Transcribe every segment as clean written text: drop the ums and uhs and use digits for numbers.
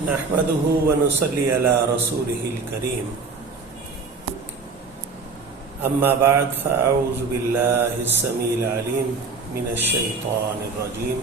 نحمده ونصلي على رسوله الكريم أما بعد فأعوذ بالله السميع العليم من الشيطان الرجيم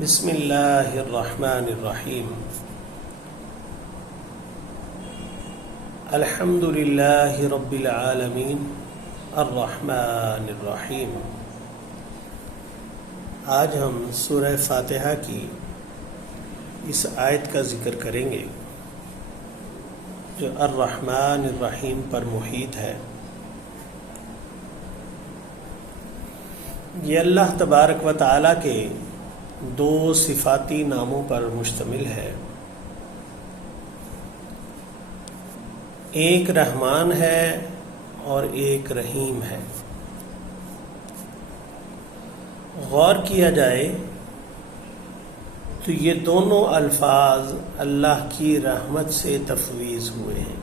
بسم الله الرحمن الرحيم الحمد لله رب العالمين الرحمن الرحيم۔ آج ہم سورہ فاتحہ کی اس آیت کا ذکر کریں گے جو الرحمن الرحیم پر محیط ہے۔ یہ اللہ تبارک و تعالیٰ کے دو صفاتی ناموں پر مشتمل ہے، ایک رحمان ہے اور ایک رحیم ہے۔ غور کیا جائے تو یہ دونوں الفاظ اللہ کی رحمت سے تفویض ہوئے ہیں،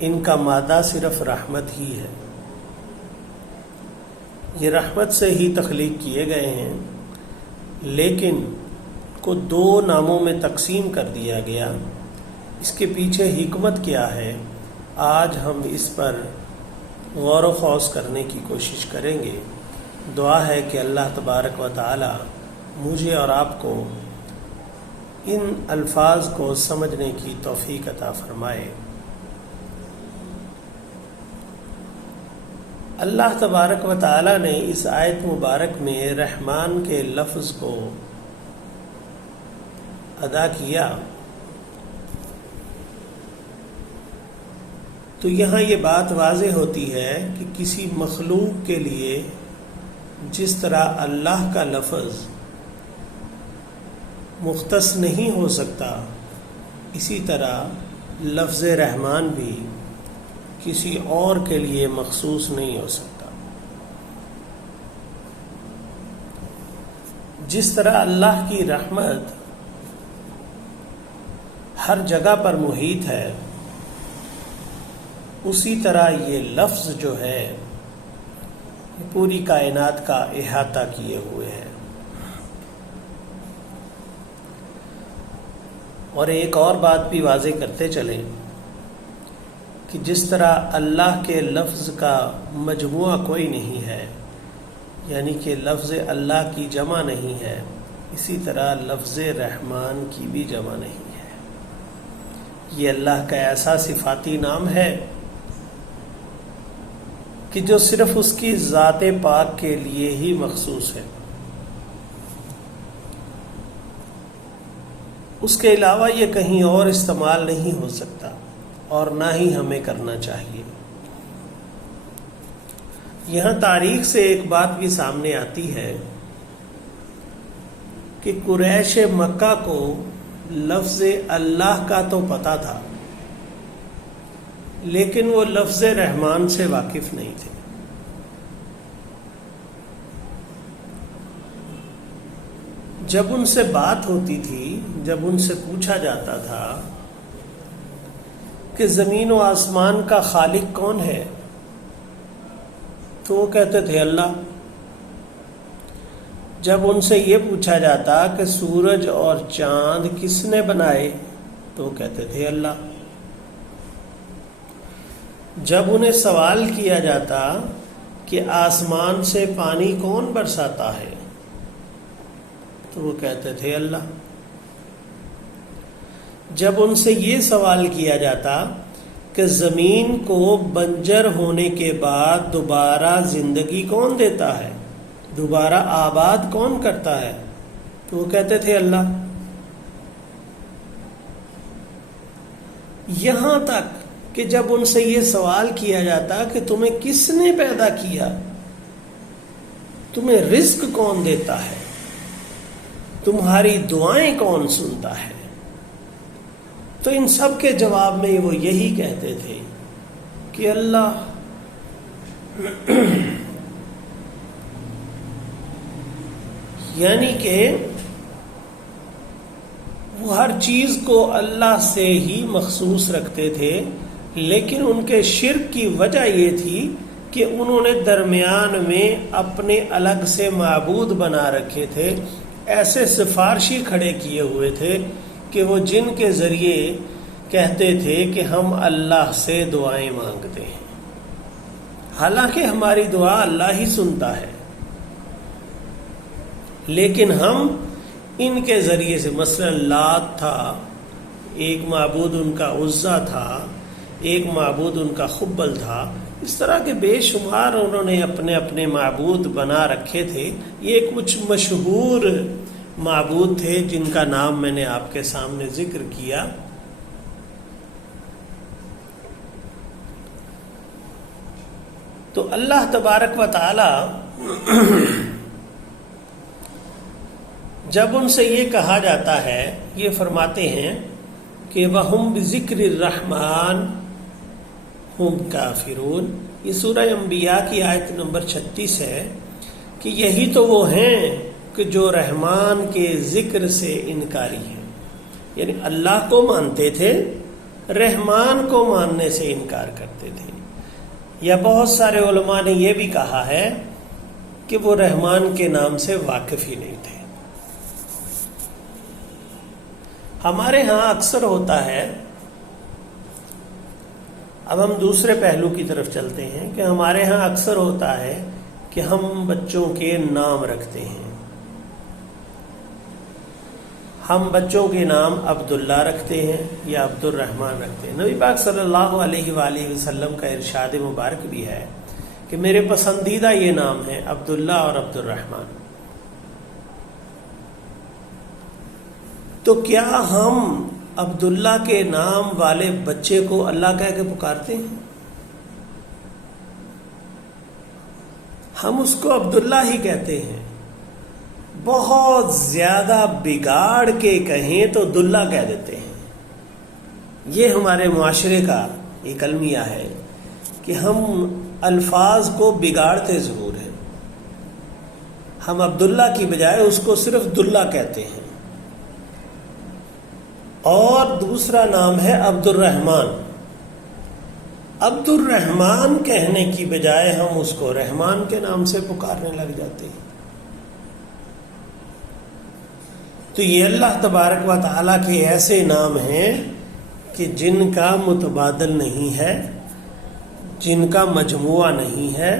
ان کا مادہ صرف رحمت ہی ہے، یہ رحمت سے ہی تخلیق کیے گئے ہیں، لیکن کو دو ناموں میں تقسیم کر دیا گیا۔ اس کے پیچھے حکمت کیا ہے، آج ہم اس پر غور و خوض کرنے کی کوشش کریں گے۔ دعا ہے کہ اللہ تبارک و تعالی مجھے اور آپ کو ان الفاظ کو سمجھنے کی توفیق عطا فرمائے۔ اللہ تبارک و تعالی نے اس آیت مبارک میں رحمان کے لفظ کو ادا کیا، تو یہاں یہ بات واضح ہوتی ہے کہ کسی مخلوق کے لیے جس طرح اللہ کا لفظ مختص نہیں ہو سکتا، اسی طرح لفظ رحمان بھی کسی اور کے لیے مخصوص نہیں ہو سکتا۔ جس طرح اللہ کی رحمت ہر جگہ پر محیط ہے، اسی طرح یہ لفظ جو ہے پوری کائنات کا احاطہ کیے ہوئے ہیں۔ اور ایک اور بات بھی واضح کرتے چلیں کہ جس طرح اللہ کے لفظ کا مجموعہ کوئی نہیں ہے، یعنی کہ لفظ اللہ کی جمع نہیں ہے، اسی طرح لفظ رحمان کی بھی جمع نہیں ہے۔ یہ اللہ کا ایسا صفاتی نام ہے کہ جو صرف اس کی ذات پاک کے لیے ہی مخصوص ہے، اس کے علاوہ یہ کہیں اور استعمال نہیں ہو سکتا اور نہ ہی ہمیں کرنا چاہیے۔ یہاں تاریخ سے ایک بات بھی سامنے آتی ہے کہ قریش مکہ کو لفظ اللہ کا تو پتہ تھا، لیکن وہ لفظ رحمان سے واقف نہیں تھے۔ جب ان سے بات ہوتی تھی، جب ان سے پوچھا جاتا تھا کہ زمین و آسمان کا خالق کون ہے، تو وہ کہتے تھے اللہ۔ جب ان سے یہ پوچھا جاتا کہ سورج اور چاند کس نے بنائے، تو وہ کہتے تھے اللہ۔ جب انہیں سوال کیا جاتا کہ آسمان سے پانی کون برساتا ہے، تو وہ کہتے تھے اللہ۔ جب ان سے یہ سوال کیا جاتا کہ زمین کو بنجر ہونے کے بعد دوبارہ زندگی کون دیتا ہے، دوبارہ آباد کون کرتا ہے، تو وہ کہتے تھے اللہ۔ یہاں تک کہ جب ان سے یہ سوال کیا جاتا کہ تمہیں کس نے پیدا کیا، تمہیں رزق کون دیتا ہے، تمہاری دعائیں کون سنتا ہے، تو ان سب کے جواب میں وہ یہی کہتے تھے کہ اللہ۔ یعنی کہ وہ ہر چیز کو اللہ سے ہی مخصوص رکھتے تھے، لیکن ان کے شرک کی وجہ یہ تھی کہ انہوں نے درمیان میں اپنے الگ سے معبود بنا رکھے تھے، ایسے سفارشی کھڑے کیے ہوئے تھے کہ وہ جن کے ذریعے کہتے تھے کہ ہم اللہ سے دعائیں مانگتے ہیں، حالانکہ ہماری دعا اللہ ہی سنتا ہے، لیکن ہم ان کے ذریعے سے، مثلا لات تھا، ایک معبود ان کا عزا تھا، ایک معبود ان کا خبل تھا، اس طرح کے بے شمار انہوں نے اپنے اپنے معبود بنا رکھے تھے۔ یہ کچھ مشہور معبود تھے جن کا نام میں نے آپ کے سامنے ذکر کیا۔ تو اللہ تبارک و تعالی جب ان سے یہ کہا جاتا ہے، یہ فرماتے ہیں کہ وَهُمْ بِذِكْرِ الرَّحْمَنِ ہم کافرون۔ یہ سورہ انبیاء کی آیت نمبر 36 ہے کہ یہی تو وہ ہیں کہ جو رحمان کے ذکر سے انکاری ہیں، یعنی اللہ کو مانتے تھے، رحمان کو ماننے سے انکار کرتے تھے۔ یا بہت سارے علماء نے یہ بھی کہا ہے کہ وہ رحمان کے نام سے واقف ہی نہیں تھے۔ ہمارے ہاں اکثر ہوتا ہے، اب ہم دوسرے پہلو کی طرف چلتے ہیں، کہ ہمارے ہاں اکثر ہوتا ہے کہ ہم بچوں کے نام رکھتے ہیں۔ ہم بچوں کے نام عبداللہ رکھتے ہیں یا عبد الرحمن رکھتے ہیں۔ نبی پاک صلی اللہ علیہ وآلہ وسلم کا ارشاد مبارک بھی ہے کہ میرے پسندیدہ یہ نام ہیں عبداللہ اور عبد الرحمن۔ تو کیا ہم عبداللہ کے نام والے بچے کو اللہ کہہ کے پکارتے ہیں؟ ہم اس کو عبداللہ ہی کہتے ہیں۔ بہت زیادہ بگاڑ کے کہیں تو دلہ کہہ دیتے ہیں۔ یہ ہمارے معاشرے کا ایک المیہ ہے کہ ہم الفاظ کو بگاڑتے ضرور ہیں۔ ہم عبداللہ کی بجائے اس کو صرف دلہ کہتے ہیں، اور دوسرا نام ہے عبد الرحمن۔ عبد الرحمن کہنے کی بجائے ہم اس کو رحمان کے نام سے پکارنے لگ جاتے ہیں۔ تو یہ اللہ تبارک و تعالیٰ کے ایسے نام ہیں کہ جن کا متبادل نہیں ہے، جن کا مجموعہ نہیں ہے۔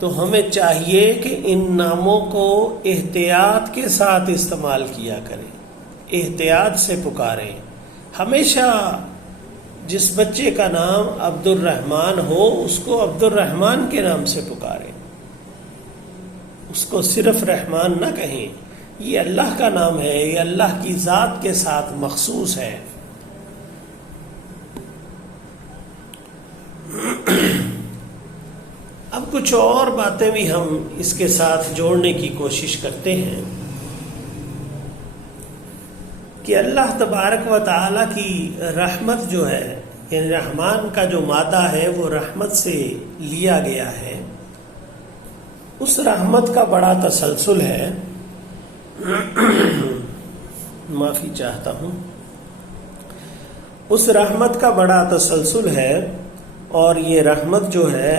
تو ہمیں چاہیے کہ ان ناموں کو احتیاط کے ساتھ استعمال کیا کریں، احتیاط سے پکاریں۔ ہمیشہ جس بچے کا نام عبد الرحمن ہو اس کو عبد الرحمن کے نام سے پکاریں، اس کو صرف رحمان نہ کہیں۔ یہ اللہ کا نام ہے، یہ اللہ کی ذات کے ساتھ مخصوص ہے۔ اب کچھ اور باتیں بھی ہم اس کے ساتھ جوڑنے کی کوشش کرتے ہیں کہ اللہ تبارک و تعالیٰ کی رحمت جو ہے، یعنی رحمان کا جو مادہ ہے وہ رحمت سے لیا گیا ہے، اس رحمت کا بڑا تسلسل ہے۔ معافی چاہتا ہوں۔ اس رحمت کا بڑا تسلسل ہے، اور یہ رحمت جو ہے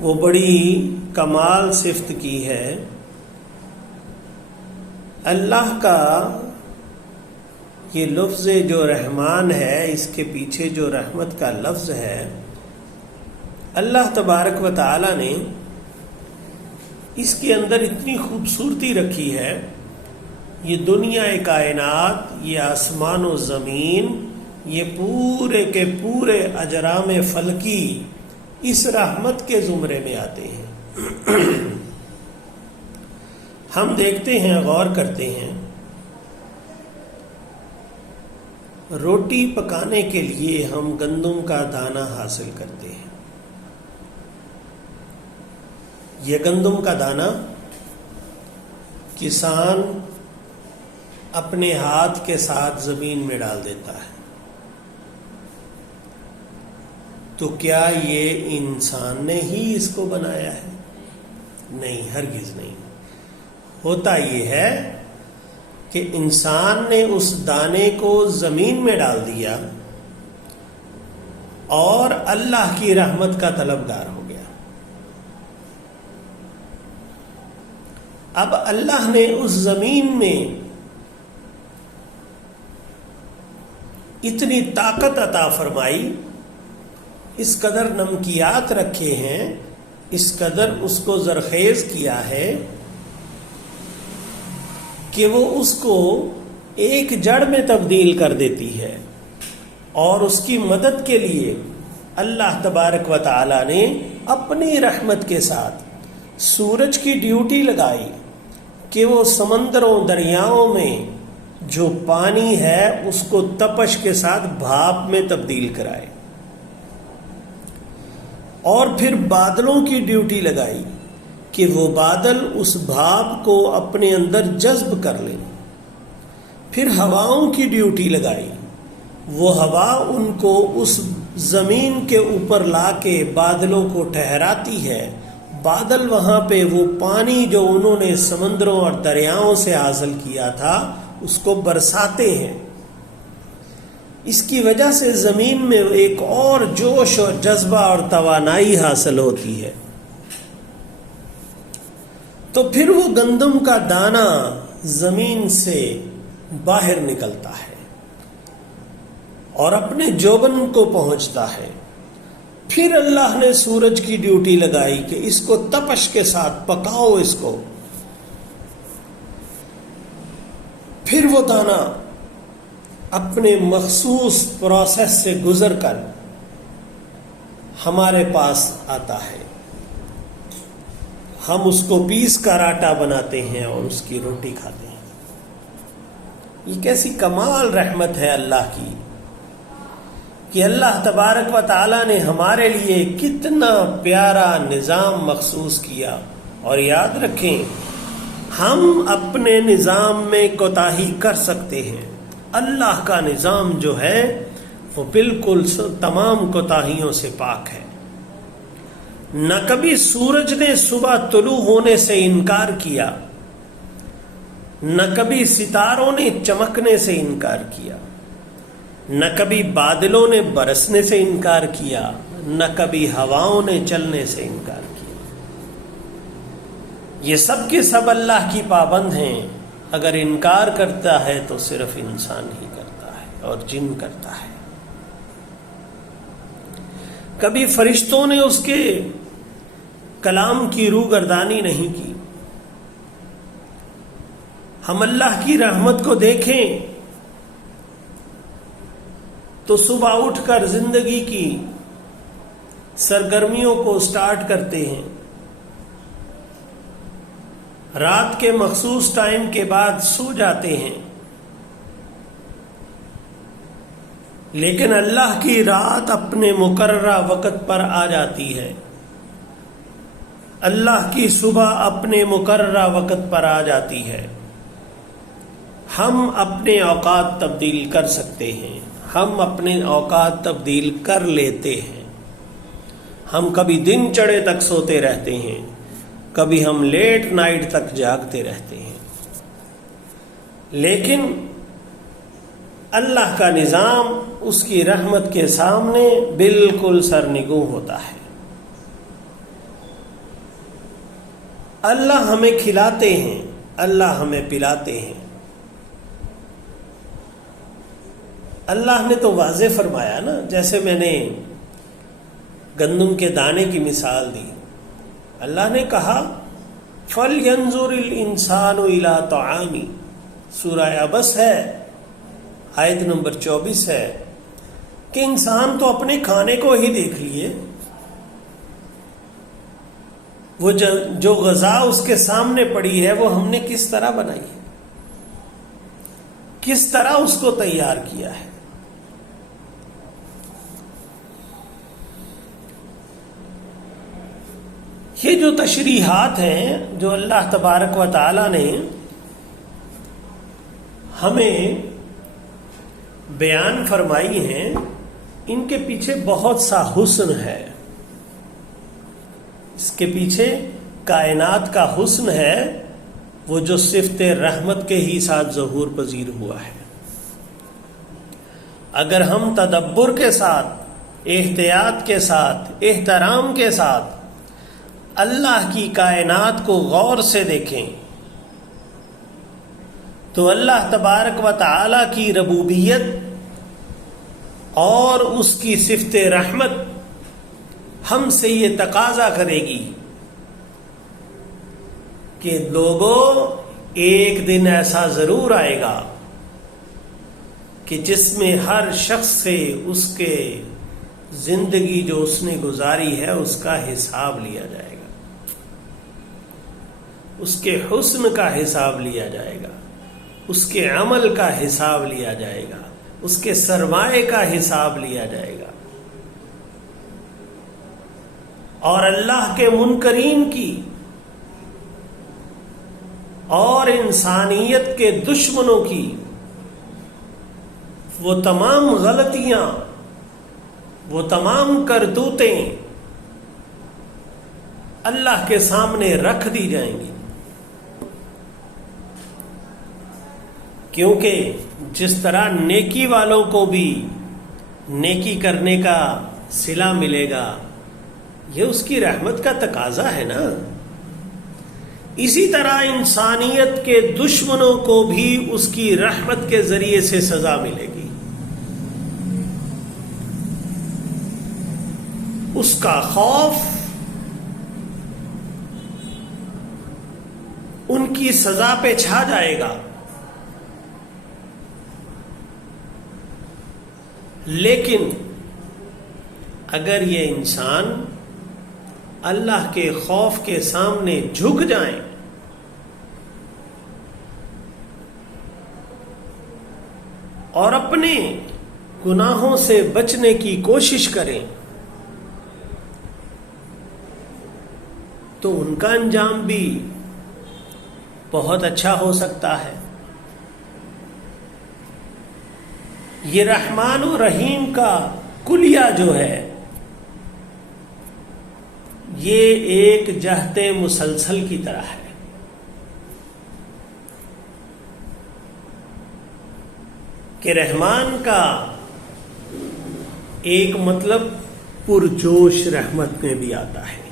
وہ بڑی کمال صفت کی ہے۔ اللہ کا یہ لفظ جو رحمان ہے، اس کے پیچھے جو رحمت کا لفظ ہے، اللہ تبارک و تعالی نے اس کے اندر اتنی خوبصورتی رکھی ہے۔ یہ دنیا کائنات، یہ آسمان و زمین، یہ پورے کے پورے اجرام فلکی اس رحمت کے زمرے میں آتے ہیں۔ ہم دیکھتے ہیں، غور کرتے ہیں، روٹی پکانے کے لیے ہم گندم کا دانہ حاصل کرتے ہیں۔ یہ گندم کا دانہ کسان اپنے ہاتھ کے ساتھ زمین میں ڈال دیتا ہے۔ تو کیا یہ انسان نے ہی اس کو بنایا ہے؟ نہیں، ہرگز نہیں۔ ہوتا یہ ہے کہ انسان نے اس دانے کو زمین میں ڈال دیا اور اللہ کی رحمت کا طلبگار ہو گیا۔ اب اللہ نے اس زمین میں اتنی طاقت عطا فرمائی، اس قدر نمکیات رکھے ہیں، اس قدر اس کو زرخیز کیا ہے کہ وہ اس کو ایک جڑ میں تبدیل کر دیتی ہے، اور اس کی مدد کے لیے اللہ تبارک و تعالی نے اپنی رحمت کے ساتھ سورج کی ڈیوٹی لگائی کہ وہ سمندروں دریاؤں میں جو پانی ہے اس کو تپش کے ساتھ بھاپ میں تبدیل کرائے، اور پھر بادلوں کی ڈیوٹی لگائی کہ وہ بادل اس بھاپ کو اپنے اندر جذب کر لیں، پھر ہواؤں کی ڈیوٹی لگائی، وہ ہوا ان کو اس زمین کے اوپر لا کے بادلوں کو ٹھہراتی ہے، بادل وہاں پہ وہ پانی جو انہوں نے سمندروں اور دریاؤں سے حاصل کیا تھا اس کو برساتے ہیں۔ اس کی وجہ سے زمین میں ایک اور جوش اور جذبہ اور توانائی حاصل ہوتی ہے۔ تو پھر وہ گندم کا دانہ زمین سے باہر نکلتا ہے اور اپنے جوبن کو پہنچتا ہے۔ پھر اللہ نے سورج کی ڈیوٹی لگائی کہ اس کو تپش کے ساتھ پکاؤ اس کو، پھر وہ دانہ اپنے مخصوص پروسیس سے گزر کر ہمارے پاس آتا ہے، ہم اس کو پیس کر آٹا بناتے ہیں اور اس کی روٹی کھاتے ہیں۔ یہ کیسی کمال رحمت ہے اللہ کی کہ اللہ تبارک و تعالی نے ہمارے لیے کتنا پیارا نظام مخصوص کیا۔ اور یاد رکھیں، ہم اپنے نظام میں کوتاہی کر سکتے ہیں، اللہ کا نظام جو ہے وہ بالکل تمام کوتاہیوں سے پاک ہے۔ نہ کبھی سورج نے صبح طلوع ہونے سے انکار کیا، نہ کبھی ستاروں نے چمکنے سے انکار کیا، نہ کبھی بادلوں نے برسنے سے انکار کیا، نہ کبھی ہواؤں نے چلنے سے انکار کیا۔ یہ سب کے سب اللہ کی پابند ہیں، اگر انکار کرتا ہے تو صرف انسان ہی کرتا ہے اور جن کرتا ہے۔ کبھی فرشتوں نے اس کے کلام کی روگردانی نہیں کی۔ ہم اللہ کی رحمت کو دیکھیں تو صبح اٹھ کر زندگی کی سرگرمیوں کو سٹارٹ کرتے ہیں، رات کے مخصوص ٹائم کے بعد سو جاتے ہیں، لیکن اللہ کی رات اپنے مقررہ وقت پر آ جاتی ہے، اللہ کی صبح اپنے مقررہ وقت پر آ جاتی ہے۔ ہم اپنے اوقات تبدیل کر سکتے ہیں، ہم اپنے اوقات تبدیل کر لیتے ہیں۔ ہم کبھی دن چڑھے تک سوتے رہتے ہیں، کبھی ہم لیٹ نائٹ تک جاگتے رہتے ہیں، لیکن اللہ کا نظام اس کی رحمت کے سامنے بالکل سرنگوں ہوتا ہے۔ اللہ ہمیں کھلاتے ہیں، اللہ ہمیں پلاتے ہیں۔ اللہ نے تو واضح فرمایا نا، جیسے میں نے گندم کے دانے کی مثال دی، اللہ نے کہا فَلْيَنْظُرِ الْإِنسَانُ إِلَىٰ طَعَامِهِ، سورہ عبس ہے، آیت نمبر 24 ہے کہ انسان تو اپنے کھانے کو ہی دیکھ لیے، وہ جو غذا اس کے سامنے پڑی ہے وہ ہم نے کس طرح بنائی ہے، کس طرح اس کو تیار کیا ہے۔ یہ جو تشریحات ہیں جو اللہ تبارک و تعالی نے ہمیں بیان فرمائی ہیں، ان کے پیچھے بہت سا حسن ہے، اس کے پیچھے کائنات کا حسن ہے، وہ جو صفت رحمت کے ہی ساتھ ظہور پذیر ہوا ہے۔ اگر ہم تدبر کے ساتھ، احتیاط کے ساتھ، احترام کے ساتھ اللہ کی کائنات کو غور سے دیکھیں تو اللہ تبارک و تعالی کی ربوبیت اور اس کی صفت رحمت ہم سے یہ تقاضا کرے گی کہ لوگوں، ایک دن ایسا ضرور آئے گا کہ جس میں ہر شخص سے اس کے زندگی جو اس نے گزاری ہے اس کا حساب لیا جائے گا، اس کے حسن کا حساب لیا جائے گا، اس کے عمل کا حساب لیا جائے گا، اس کے سرمایے کا حساب لیا جائے گا، اور اللہ کے منکرین کی اور انسانیت کے دشمنوں کی وہ تمام غلطیاں، وہ تمام کرتوتیں اللہ کے سامنے رکھ دی جائیں گی، کیونکہ جس طرح نیکی والوں کو بھی نیکی کرنے کا صلہ ملے گا، یہ اس کی رحمت کا تقاضا ہے نا، اسی طرح انسانیت کے دشمنوں کو بھی اس کی رحمت کے ذریعے سے سزا ملے گی۔ اس کا خوف ان کی سزا پہ چھا جائے گا، لیکن اگر یہ انسان اللہ کے خوف کے سامنے جھک جائیں اور اپنے گناہوں سے بچنے کی کوشش کریں تو ان کا انجام بھی بہت اچھا ہو سکتا ہے۔ یہ رحمان و رحیم کا کلیہ جو ہے یہ ایک جہت مسلسل کی طرح ہے۔ کہ رحمان کا ایک مطلب پرجوش رحمت میں بھی آتا ہے،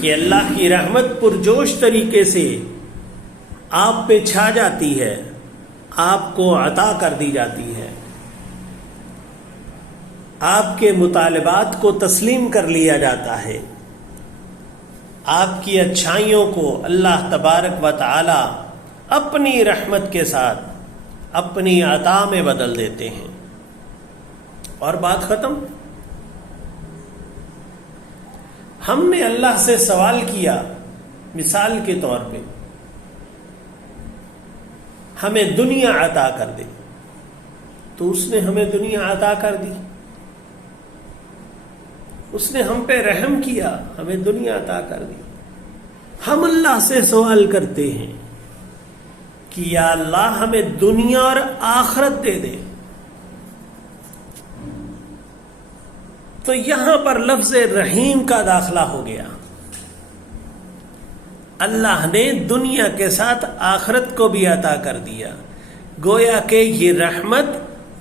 کہ اللہ کی رحمت پرجوش طریقے سے آپ پہ چھا جاتی ہے، آپ کو عطا کر دی جاتی ہے، آپ کے مطالبات کو تسلیم کر لیا جاتا ہے، آپ کی اچھائیوں کو اللہ تبارک و تعالی اپنی رحمت کے ساتھ اپنی عطا میں بدل دیتے ہیں، اور بات ختم۔ ہم نے اللہ سے سوال کیا، مثال کے طور پہ ہمیں دنیا عطا کر دے، تو اس نے ہمیں دنیا عطا کر دی، اس نے ہم پہ رحم کیا، ہمیں دنیا عطا کر دی۔ ہم اللہ سے سوال کرتے ہیں کہ یا اللہ ہمیں دنیا اور آخرت دے دے، تو یہاں پر لفظ رحیم کا داخلہ ہو گیا۔ اللہ نے دنیا کے ساتھ آخرت کو بھی عطا کر دیا، گویا کہ یہ رحمت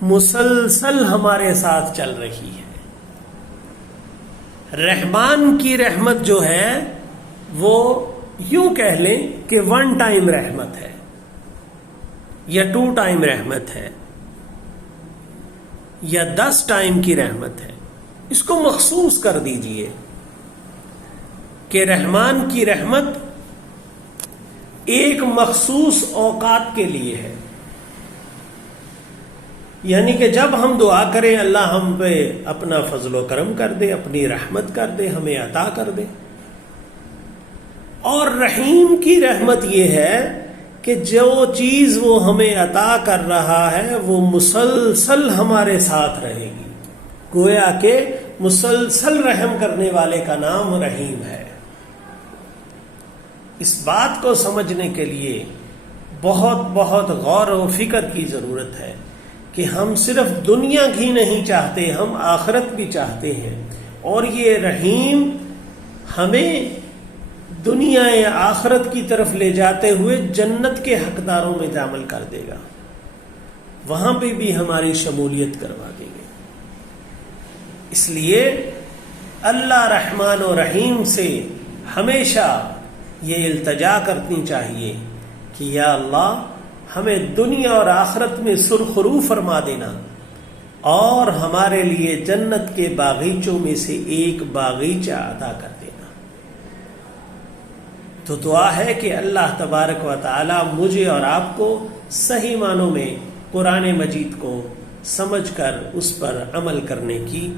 مسلسل ہمارے ساتھ چل رہی ہے۔ رحمان کی رحمت جو ہے وہ یوں کہہ لیں کہ 1 ٹائم رحمت ہے یا 2 ٹائم رحمت ہے یا 10 ٹائم کی رحمت ہے، اس کو مخصوص کر دیجئے کہ رحمان کی رحمت ایک مخصوص اوقات کے لیے ہے، یعنی کہ جب ہم دعا کریں اللہ ہم پہ اپنا فضل و کرم کر دے، اپنی رحمت کر دے، ہمیں عطا کر دے۔ اور رحیم کی رحمت یہ ہے کہ جو چیز وہ ہمیں عطا کر رہا ہے وہ مسلسل ہمارے ساتھ رہے گی، گویا کہ مسلسل رحم کرنے والے کا نام رحیم ہے۔ اس بات کو سمجھنے کے لیے بہت بہت غور و فکر کی ضرورت ہے کہ ہم صرف دنیا ہی نہیں چاہتے، ہم آخرت بھی چاہتے ہیں، اور یہ رحیم ہمیں دنیا آخرت کی طرف لے جاتے ہوئے جنت کے حقداروں میں شامل کر دے گا، وہاں پہ بھی ہماری شمولیت کروا دے گے۔ اس لیے اللہ رحمان و رحیم سے ہمیشہ یہ التجا کرنی چاہیے کہ یا اللہ ہمیں دنیا اور آخرت میں سرخرو فرما دینا اور ہمارے لیے جنت کے باغیچوں میں سے ایک باغیچہ عطا کر دینا۔ تو دعا ہے کہ اللہ تبارک و تعالی مجھے اور آپ کو صحیح معنوں میں قرآن مجید کو سمجھ کر اس پر عمل کرنے کی